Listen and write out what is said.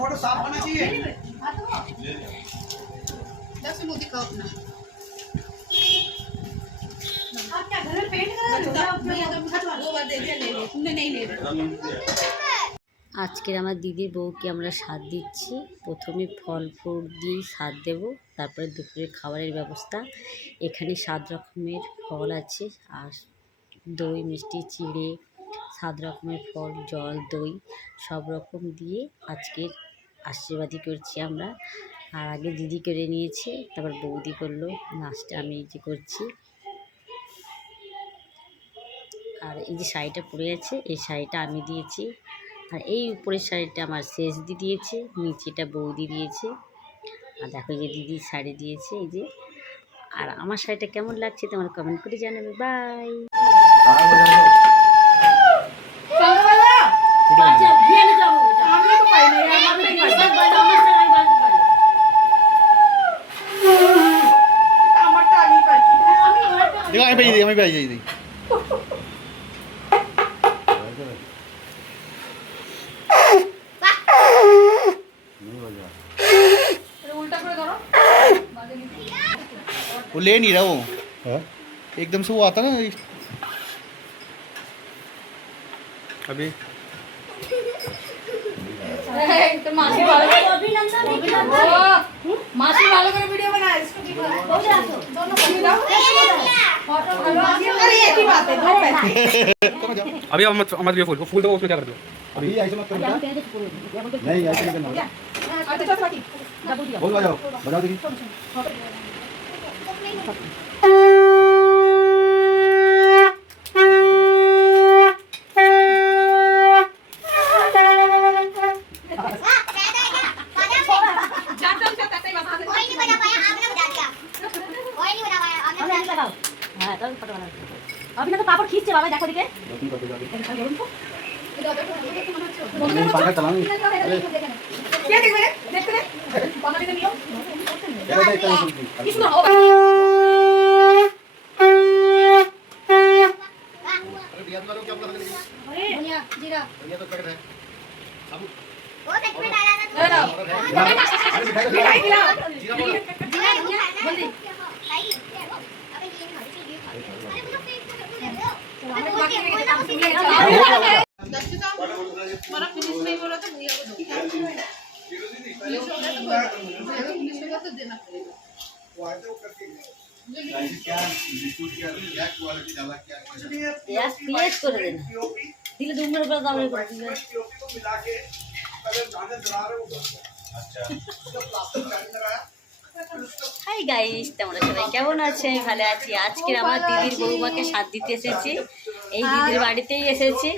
Photo साफ होना चाहिए। आप क्या घर में पेंट करा तुमने नहीं ले আজকের আমার দিদির বউকে আমরা স্বাদ দিচ্ছি। প্রথমে ফল ফ্রুট দিয়ে স্বাদ দেব, তারপরে দুপুরে খাবারের ব্যবস্থা। এখানে 7 রকমের ফল আছে, আর দই মিষ্টি চিড়ে 7 রকমের ফল, জল দই সব রকম দিয়ে আজকের আশীর্বাদই করছি আমরা। আর আগে দিদি করে নিয়েছে, তারপর বৌদি করলো, লাস্টে আমি এই যে করছি। আর এই যে শাড়িটা পরে আছে, এই শাড়িটা আমি দিয়েছি। আর এই উপরের শাড়িটা আমার শেষ দিয়েছে, নিচেটা বৌদি দিয়েছে। আর দেখো এই যে দিদি শাড়ি দিয়েছে এই যে। আর আমার শাড়িটা কেমন লাগছে তোমার কমেন্ট করে জানাবে। বাই। আমি পাই যাই वो ले नहीं रहा वो है? एकदम से वो आता ना अभी मासी वालों का वीडियो बनाया इसको दोनों अरे एक ही बात है अभी मत फूल फूल तो उसमें क्या कर दो अभी ऐसे मत करो नहीं ऐसे नहीं करना बोल बजाओ बजाओ देखिए अभी ना तो पापड़ खींचছে বাবা, দেখো দিকে पंखा चलाओ क्या देख रहे देखते रहे पापा ने नियो इसमें हो भैया जीरा ये तो पैकेट है साबुन वो देख में डाला था मिठाई खिलाओ जीरा जल्दी हमारा फिनिश नहीं हो रहा तो भैया को दो फिनिश हो गया तो देना पड़ेगा वो आते वो करके क्या बिस्कुट क्या ब्लैक क्वालिटी डाला क्या পেঁয়াজ পেঁয়াজ করে দেন দিলে দুমড়ে করে দাও করে দিলে पीओपी को मिला के अगर दाने दरा रहे वो अच्छा तो प्लास्टिक काट रहा है। হাই গাইস, তোমরা সবাই কেমন আছো? আমি ভালো আছি। আজকে আমার দিদির বৌমাকে স্বাদ দিতে এসেছি, এই দিদির বাড়িতেই এসেছি।